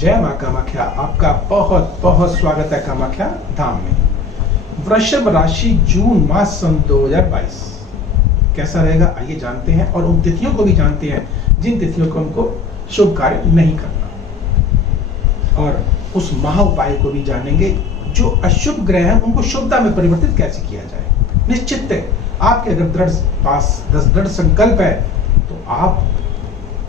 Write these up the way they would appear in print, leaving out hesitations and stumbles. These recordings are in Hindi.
जय मां कामाख्या। आपका बहुत बहुत स्वागत है कामाख्या धाम में। वृषभ राशि जून मास सन 2022 कैसा रहेगा आइए जानते हैं, और उन तिथियों को भी जानते हैं जिन तिथियों को हमको शुभ कार्य नहीं करना, और उस महा उपाय को भी जानेंगे जो अशुभ ग्रह हैं उनको शुभता में परिवर्तित कैसे किया जाए। निश्चित है आपके अगर दृढ़ संकल्प है तो आप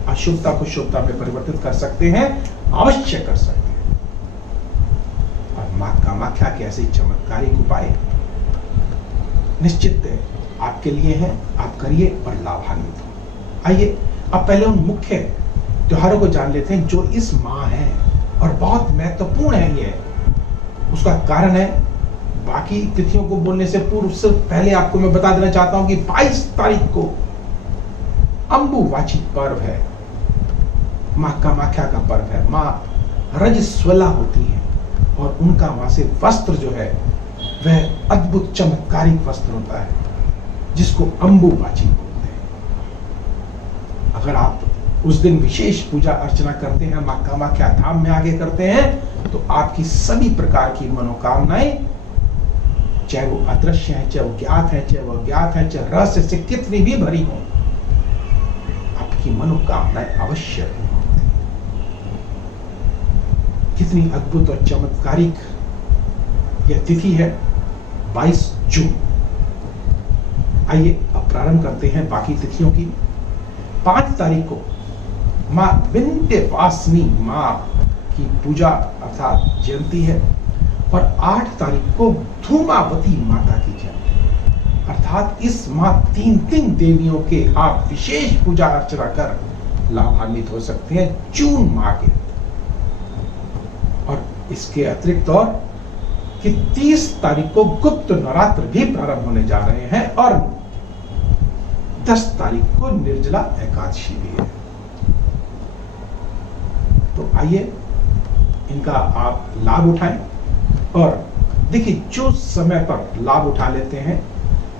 अशुभता को शुभता में परिवर्तित कर सकते हैं, अवश्य कर सकते हैं। और मां कामाख्या के ऐसे चमत्कारिक उपाय निश्चित आपके लिए हैं, आप करिए और लाभान्वित हो। आइए अब पहले उन मुख्य त्योहारों को जान लेते हैं जो इस माह है और बहुत महत्वपूर्ण है। ये उसका कारण है, बाकी तिथियों को बोलने से पूर्व से पहले आपको मैं बता देना चाहता हूं कि 22 तारीख को अंबुवाची पर्व है, मां कामाख्या का पर्व है। मां रजस्वला होती है और उनका वहां से वस्त्र जो है वह अद्भुत चमत्कारिक वस्त्र होता है जिसको अंबुवाची बोलते हैं। अगर आप उस दिन विशेष पूजा अर्चना करते हैं, मां कामाख्या धाम में आगे करते हैं, तो आपकी सभी प्रकार की मनोकामनाएं, चाहे वो अदृश्य है, चाहे वो ज्ञात है, चाहे वो अज्ञात है, चाहे रहस्य से कितनी भी भरी हो, आपकी मनोकामनाएं अवश्य होती। कितनी अद्भुत और चमत्कारिक यह तिथि है 22 जून। आइए अब प्रारंभ करते हैं बाकी तिथियों की। 5 तारीख को मां विंध्यवासिनी मां की पूजा अर्थात जयंती है, और 8 तारीख को धूमावती माता की जयंती, अर्थात इस माह 3 देवियों के आप विशेष पूजा अर्चना कर लाभान्वित हो सकते हैं जून माह के। और इसके अतिरिक्त और कि 30 तारीख को गुप्त नवरात्र भी प्रारंभ होने जा रहे हैं, और 10 तारीख को निर्जला एकादशी भी है। तो आइए इनका आप लाभ उठाएं। और देखिए, जो समय पर लाभ उठा लेते हैं,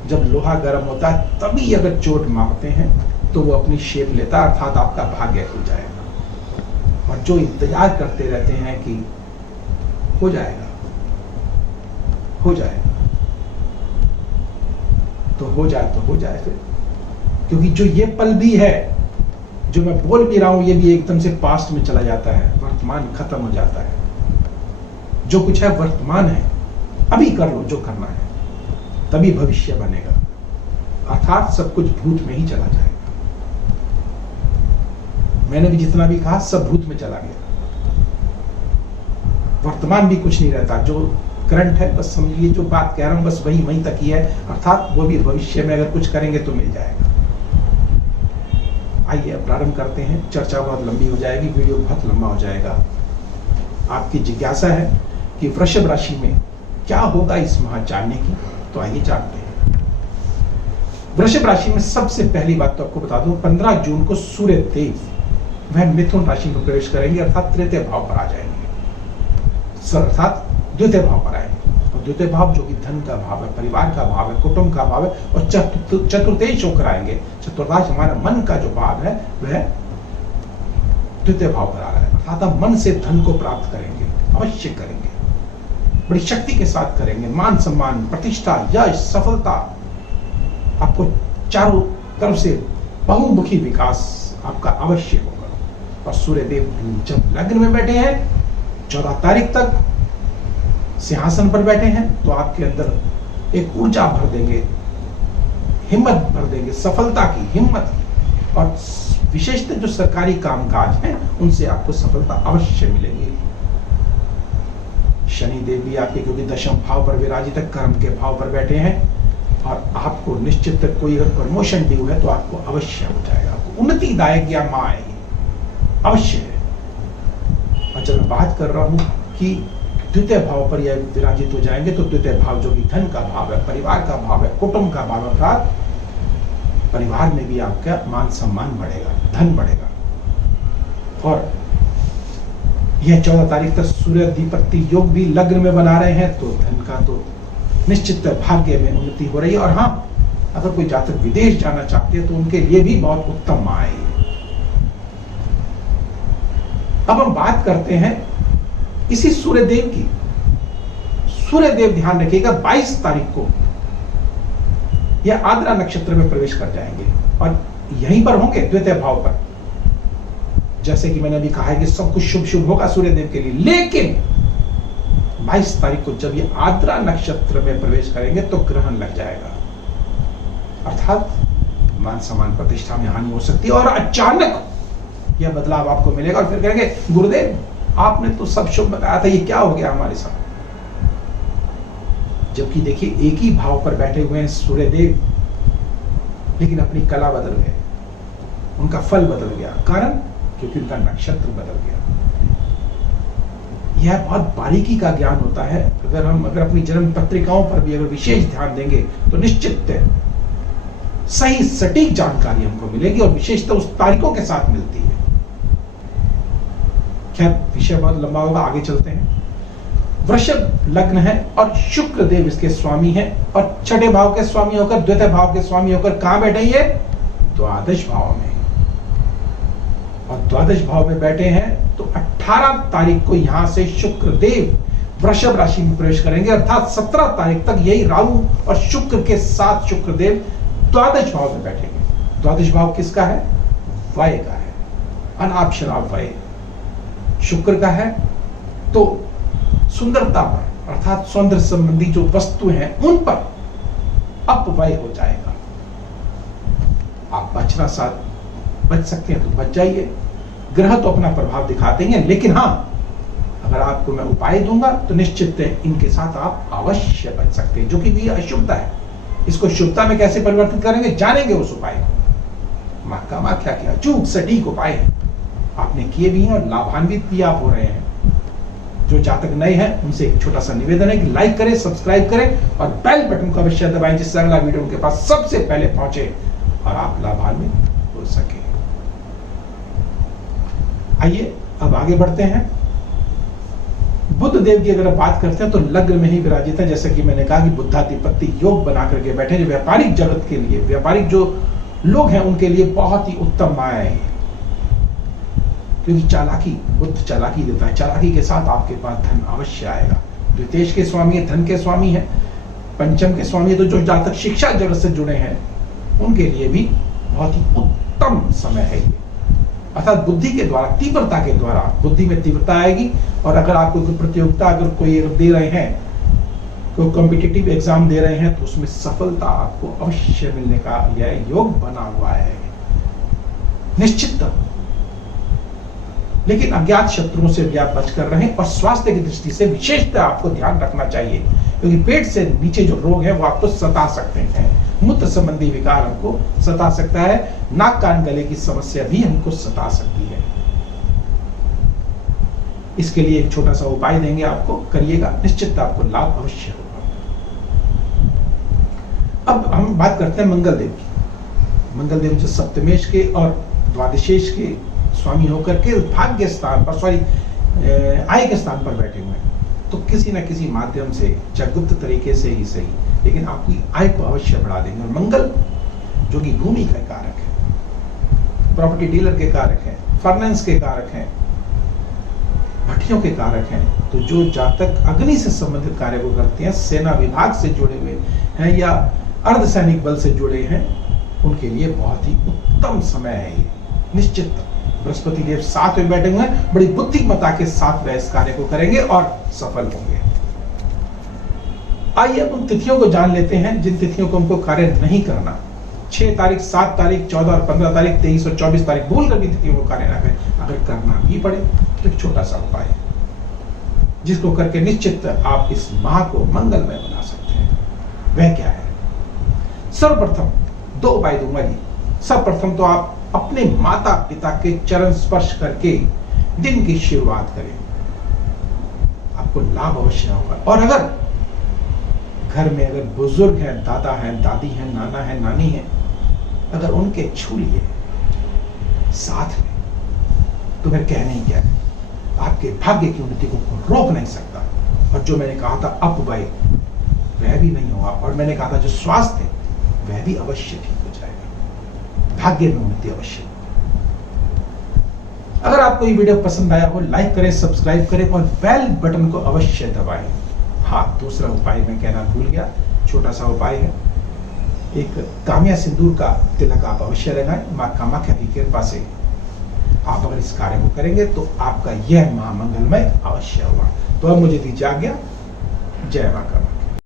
जब लोहा गर्म होता है तभी अगर चोट मारते हैं तो वो अपनी शेप लेता है, अर्थात आपका भाग्य खुल जाएगा। और जो इंतजार करते रहते हैं कि हो जाएगा हो जाएगा, तो हो जाए फिर, क्योंकि जो ये पल भी है जो मैं बोल भी रहा हूं, ये भी एकदम से पास्ट में चला जाता है, वर्तमान खत्म हो जाता है। जो कुछ है वर्तमान है, अभी कर लो जो करना है, तभी भविष्य बनेगा, अर्थात सब कुछ भूत में ही चला जाएगा। मैंने भी जितना भी कहा सब भूत में चला गया, वर्तमान भी कुछ नहीं रहता। जो करंट है बस समझिए, जो बात कह रहा हूं बस वहीं तक ही है, अर्थात वो भी भविष्य में अगर कुछ करेंगे तो मिल जाएगा। आइए प्रारंभ करते हैं। चर्चा बहुत लंबी हो जाएगी, वीडियो बहुत लंबा हो जाएगा। आपकी जिज्ञासा है कि वृषभ राशि में क्या होगा इस माह जानने की, तो आइए जानते हैं। वृषभ राशि में सबसे पहली बात तो आपको बता दूं, 15 जून को सूर्य देव वह मिथुन राशि में प्रवेश करेंगे, अर्थात तृतीय भाव पर आ जाएंगे, अर्थात द्वितीय भाव पर आएंगे। और द्वितीय भाव जो कि धन का भाव है, परिवार का भाव है, कुटुंब का भाव है, और चतुर्थेश होकर आएंगे। चतुर्थांश हमारा मन का जो भाव है वह द्वितीय भाव पर आ रहा है, अर्थात हम मन से धन को प्राप्त करेंगे, अवश्य करेंगे, बड़ी शक्ति के साथ करेंगे। मान सम्मान, प्रतिष्ठा, यश, सफलता, आपको चारों तरफ से बहुमुखी विकास आपका अवश्य होगा। और सूर्यदेव जब लग्न में बैठे हैं 14 तारीख तक सिंहासन पर बैठे हैं, तो आपके अंदर एक ऊर्जा भर देंगे, हिम्मत भर देंगे, सफलता की, हिम्मत की। और विशेषतः जो सरकारी कामकाज हैं उनसे आपको सफलता अवश्य मिलेगी। शनि देव भी आपके, क्योंकि दशम भाव पर विराजित है, कर्म के भाव पर बैठे हैं, और आपको निश्चित कोई अगर प्रमोशन ड्यू है तो आपको अवश्य हो जाएगा, आपको उन्नतिदायक या मां आएगी, अवश्य है। और जब मैं बात कर रहा हूं कि द्वितीय भाव पर यह विराजित हो जाएंगे, तो द्वितीय भाव जो कि धन का भाव है, परिवार का भाव है, कुटुंब का भाव है, अर्थात परिवार में भी आपका मान सम्मान बढ़ेगा, धन बढ़ेगा। और यह 14 तारीख तक सूर्य अधिपति योग भी लग्न में बना रहे हैं, तो धन का तो निश्चित भाग्य में उन्नति हो रही है। और हाँ, अगर कोई जातक विदेश जाना चाहते हैं तो उनके लिए भी बहुत उत्तम माह है। अब हम बात करते हैं इसी सूर्यदेव की। सूर्यदेव ध्यान रखिएगा 22 तारीख को यह आद्रा नक्षत्र में प्रवेश कर जाएंगे और यहीं पर होंगे द्वितीय भाव पर। जैसे कि मैंने अभी कहा है कि सब कुछ शुभ शुभ होगा सूर्यदेव के लिए, लेकिन 22 तारीख को जब ये आद्रा नक्षत्र में प्रवेश करेंगे तो ग्रहण लग जाएगा, अर्थात मान सम्मान प्रतिष्ठा में हानि हो सकती है और अचानक यह बदलाव आपको मिलेगा और फिर कहेंगे गुरुदेव आपने तो सब शुभ बताया था, ये क्या हो गया हमारे साथ। जबकि देखिए एक ही भाव पर बैठे हुए हैं सूर्यदेव, लेकिन अपनी कला बदल गए, उनका फल बदल गया। कारण क्योंकि उनका नक्षत्र बदल गया। यह बहुत बारीकी का ज्ञान होता है। अगर अपनी जन्म पत्रिकाओं पर भी अगर विशेष ध्यान देंगे तो निश्चित सही सटीक जानकारी हमको मिलेगी और विशेषतः उस तारीखों के साथ मिलती है। खैर विषय बहुत लंबा होगा, आगे चलते हैं। वृषभ लग्न है और शुक्र देव इसके स्वामी है और छठे भाव के स्वामी होकर, द्वितीय भाव के स्वामी होकर कहां बैठे ये? द्वादश भाव में। और द्वादश भाव में बैठे हैं तो 18 तारीख को यहां से शुक्र देव वृषभ राशि में प्रवेश करेंगे, अर्थात 17 तारीख तक यही राहु और शुक्र के साथ शुक्र देव द्वादश भाव में बैठेंगे। द्वादश भाव किसका है? वय का है, अनाप शराब वय शुक्र का है। तो सुंदरता पर अर्थात सौंदर्य संबंधी जो वस्तु हैं उन पर अपव्यय हो जाएगा। आप बचना साथ बच सकते हैं तो बच जाइए। ग्रह तो अपना प्रभाव दिखाते हैं, लेकिन हाँ अगर आपको मैं उपाय दूंगा तो निश्चित है इनके साथ आप अवश्य बच सकते हैं, जो कि भी अशुभता है। इसको शुभता में कैसे परिवर्तित करेंगे जानेंगे उस उपाय को। मां का क्या किया अचूक सटीक उपाय है, आपने किए भी हैं और लाभान्वित भी आप हो रहे हैं। जो जातक नए हैं उनसे एक छोटा सा निवेदन है कि लाइक करें, सब्सक्राइब करें और बेल बटन को अवश्य दबाएं, जिससे अगला वीडियो उनके पास सबसे पहले पहुंचे और आप लाभान्वित हो सके। आइए अब आगे बढ़ते हैं। बुध देव की अगर बात करते हैं तो लग्न में ही विराजित है। जैसे कि मैंने कहा कि बुद्धाधिपत्य योग बना करके बैठे, जो व्यापारिक जगत के लिए, व्यापारिक जो लोग हैं उनके लिए बहुत ही उत्तम माया है। क्योंकि चालाकी, बुद्ध चालाकी देता है, चालाकी के साथ आपके पास धन अवश्य आएगा। द्वितीय के स्वामी है, धन के स्वामी है, पंचम के स्वामी है। तो जो जातक शिक्षा जगत से जुड़े हैं उनके लिए भी बहुत ही उत्तम समय है ये। अर्थात बुद्धि के द्वारा, तीव्रता के द्वारा बुद्धि में तीव्रता आएगी। और अगर आप कोई प्रतियोगिता अगर कोई दे रहे हैं, कोई कॉम्पिटिटिव एग्जाम दे रहे हैं तो उसमें सफलता आपको अवश्य मिलने का यह योग बना हुआ है निश्चित। लेकिन अज्ञात शत्रुओं से भी आप बचकर रहें और स्वास्थ्य की दृष्टि से विशेषतः आपको ध्यान रखना चाहिए, क्योंकि पेट से नीचे जो रोग है वो आपको सता सकते हैं। मूत्र संबंधी विकार हमको सता सकता है, नाक कान गले की समस्या भी हमको सता सकती है। इसके लिए एक छोटा सा उपाय देंगे आपको, करिएगा, निश्चित आपको लाभ अवश्य होगा। अब हम बात करते हैं मंगल देव की। मंगल देव जो सप्तमेश के और द्वादशेश के स्वामी होकर के भाग्य स्थान पर, आय के स्थान पर बैठे हुए हैं। तो किसी न किसी माध्यम से, चाहे गुप्त तरीके से ही सही, लेकिन आपकी आय को अवश्य बढ़ा देंगे। और मंगल जो कि भूमि का कारक है, प्रॉपर्टी डीलर के कारक है, फाइनेंस के कारक हैं, भट्टियों के कारक हैं। तो जो जातक अग्नि से संबंधित कार्य को करते हैं, सेना विभाग से जुड़े हुए हैं या अर्धसैनिक बल से जुड़े हैं, उनके लिए बहुत ही उत्तम समय है ये निश्चित। बृहस्पति देव साथ में बैठे हुए हैं, बड़ी बुद्धिमत्ता के साथ वह इस कार्य को करेंगे और सफल होंगे। आइए अब उन तिथियों को जान लेते हैं जिन तिथियों को हमको कार्य नहीं करना। 6 तारीख, 7 तारीख, 14 और 15 तारीख, 23 और 24 तारीख भूल कर भी तिथियों को कार्य ना करें। अगर करना भी पड़े तो एक छोटा सा उपाय है जिसको करके निश्चित आप इस माह को मंगलमय बना सकते हैं। वह क्या है? सर्वप्रथम 2 उपाय दूंगा जी। सर्वप्रथम तो आप अपने माता पिता के चरण स्पर्श करके दिन की शुरुआत करें, आपको लाभ अवश्य होगा। और अगर घर में अगर बुजुर्ग हैं, दादा हैं, दादी हैं, नाना है, नानी है, अगर उनके छू लिए साथ में तो फिर कहने ही क्या है, आपके भाग्य की उन्नति को रोक नहीं सकता। और जो मैंने कहा था अपव्यय वह भी नहीं होगा, और मैंने कहा था जो स्वास्थ्य वह भी अवश्य ठीक हो जाएगा, भाग्य में उन्नति अवश्य। अगर आपको ये वीडियो पसंद आया हो, लाइक करें, सब्सक्राइब करें और बेल बटन को अवश्य दबाएं। हाँ, दूसरा उपाय मैं कहना भूल गया, छोटा सा उपाय है। एक कामिया सिंदूर का तिलक आप अवश्य लगाएं। मां कामाख्या की कृपा से आप अगर इस कार्य को करेंगे तो आपका यह महामंगलमय अवश्य होगा। तो अब मुझे दीजिए आज्ञा। जय मां कामाख्या।